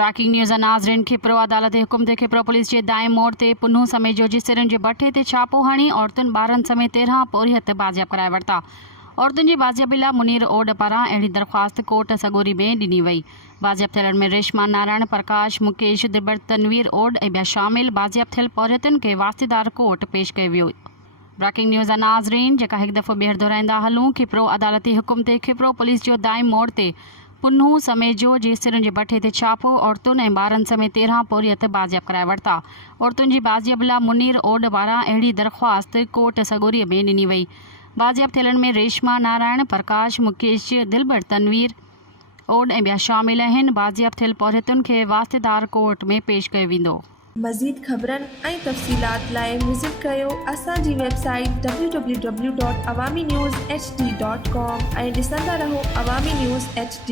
Breaking news नाज़रीन। खिपरो अदालत हुकुम ते खिपरो पुलिस के दाएं मोड़ ते पुन्नू समेत जो जिसरन के भट्ठे ते छापो हणी औरतुन ॿारनि समेत 13 पोरी हथ बाजियाब कराए वरता। औरतुन जी बाजियाबी लाइ मुनीर ओड पारां अहिड़ी दरख़्वास्त कोर्ट सगोरी में ॾिनी वई। बाजियाब थियलनि में रेशमा नारायण, प्रकाश, मुकेश, दिबर, तनवीर ओड ऐं ॿिया शामिल बाजियाब थियल पौरियतुनि खे वास्तेदार कोर्ट पेश कयो वियो। ब्रेकिंग न्यूज़ नाज़रीन, जेका हिकु दफ़ो ॿीहर दोहराईंदा हलूं। खिपरो अदालती हुकुम ते खिपरो पुलिस जो दाएं मोड़ ते पुन्नू समेत जो जेसिरनि जे भट्ठे ते छापो औरतुनि ऐं ॿारनि समेत 13 पोरी हथ बाजियाब कराए वरता। औरतुनि जी बाजियाबी लाइ मुनीर ओड पारां अहिड़ी दरख़्वास्त कोर्ट सगोरीअ में ॾिनी वई। बाजियाब थियलनि में रेशमा नारायण, प्रकाश, मुकेश, दिलबर, तनवीर ओड ऐं ॿिया शामिल आहिनि। बाजियाब थियल पौरियतुनि खे वास्तेदार कोर्ट में पेश कयो वेंदो। मज़ीद ख़बरनि ऐं तफ़सीलात लाइ विज़िट कयो असांजी वेबसाइट www.awamiNewsHD.com ऐं ॾिसंदा रहो अवामी न्यूज़ HD।